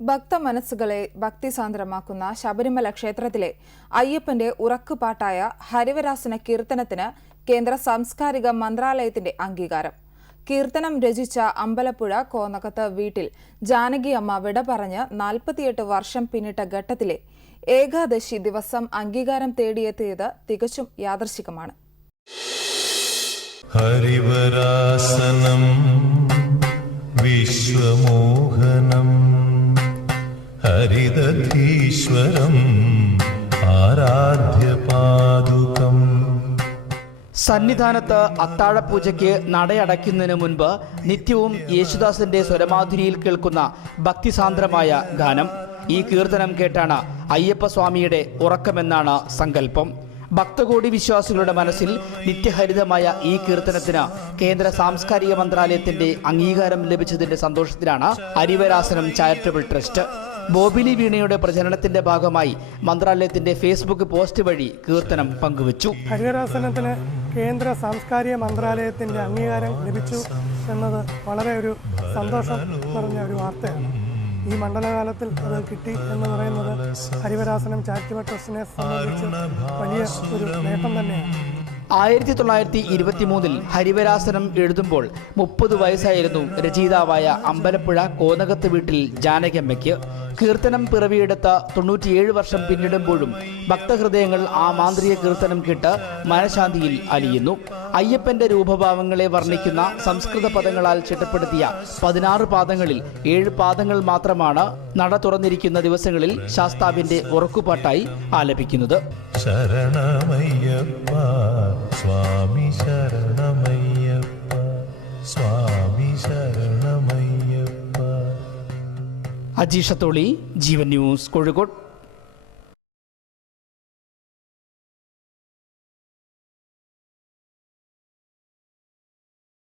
ഭക്തമനസ്സുകളെ ഭക്തിസാന്ദ്രമാക്കുന്ന ശബരിമല ക്ഷേത്രത്തിലെ അയ്യപ്പന്റെ ഉറക്കുപാട്ടായ ഹരിവരാസന കീർത്തനത്തിന് കേന്ദ്ര സാംസ്കാരിക മന്ത്രാലയത്തിന്റെ അംഗീകാരം. കീർത്തനം രചിച്ച അമ്പലപ്പുഴ കോന്നകത്ത് വീട്ടിൽ ജാനകി അമ്മ വിട പറഞ്ഞ് 48 വർഷം പിന്നിട്ട ഘട്ടത്തിലെ ഏകാദശി ദിവസം അംഗീകാരം തേടിയെത്തിയത് തികച്ചും യാദൃശ്ചികമാണ്. ഹരിവരാസനം വിശ്വമോഹനം ഹരിദധീശ്വരം ആരാധ്യപാദുകം. സന്നിധാനത്ത് അത്താഴപൂജയ്ക്ക് നടയടയ്ക്കുന്നതിന് മുൻപ് നിത്യവും യേശുദാസിന്റെ സ്വരമാധുരിയിൽ കേൾക്കുന്ന ഭക്തിസാന്ദ്രമായ ഗാനം. ഈ കീർത്തനം കേട്ടാണ് അയ്യപ്പസ്വാമിയുടെ ഉറക്കമെന്നാണ് സങ്കല്പം. ഭക്തകോടി വിശ്വാസികളുടെ മനസ്സിൽ നിത്യഹരിതമായ ഈ കീർത്തനത്തിന് കേന്ദ്ര സാംസ്കാരിക മന്ത്രാലയത്തിന്റെ അംഗീകാരം ലഭിച്ചതിന്റെ സന്തോഷത്തിലാണ് ഹരിവരാസനം ചാരിറ്റബിൾ ട്രസ്റ്റ്. ബോബിലി വീണയുടെ പ്രചരണത്തിന്റെ ഭാഗമായി മന്ത്രാലയത്തിന്റെ ഫേസ്ബുക്ക് പോസ്റ്റ് വഴി കീർത്തനം പങ്കുവച്ചു. ഹരിവരാസനത്തിന് കേന്ദ്ര സാംസ്കാരിക മന്ത്രാലയത്തിന്റെ അംഗീകാരം ലഭിച്ചു എന്നത് വളരെ ഒരു സന്തോഷം നിറഞ്ഞ ഒരു വാർത്തയാണ്. ഈ മണ്ഡലകാലത്തിൽ അത് കിട്ടി എന്ന് പറയുന്നത് ഹരിവരാസനം ചാരിറ്റബിൾ ട്രസ്റ്റിനെ സംബന്ധിച്ച് വലിയ ഒരു നേട്ടം തന്നെയാണ്. 1923 ഹരിവരാസനം എഴുതുമ്പോൾ 30 വയസ്സായിരുന്നു രചയിതാവായ അമ്പലപ്പുഴ കോന്നകത്ത് വീട്ടിൽ ജാനകിയമ്മയ്ക്ക്. കീർത്തനം പിറവിയെടുത്ത 97 വർഷം പിന്നിടുമ്പോഴും ഭക്തഹൃദയങ്ങൾ ആ മാന്ത്രിക കീർത്തനം കേട്ട് മനഃശാന്തിയിൽ അലിയുന്നു. അയ്യപ്പന്റെ രൂപഭാവങ്ങളെ വർണ്ണിക്കുന്ന സംസ്കൃത പദങ്ങളാൽ ചിട്ടപ്പെടുത്തിയ 16 പാദങ്ങളിൽ 7 പാദങ്ങൾ മാത്രമാണ് നട തുറന്നിരിക്കുന്ന ദിവസങ്ങളിൽ ശാസ്താവിന്റെ ഉറക്കുപാട്ടായി ആലപിക്കുന്നത്. ശരണമയ്യപ്പ സ്വാമി ശരണമയ്യപ്പ സ്വാമി ശരണമയ്യപ്പ. അജീഷത്തോളി, ജീവൻ ന്യൂസ്, കോഴിക്കോട്.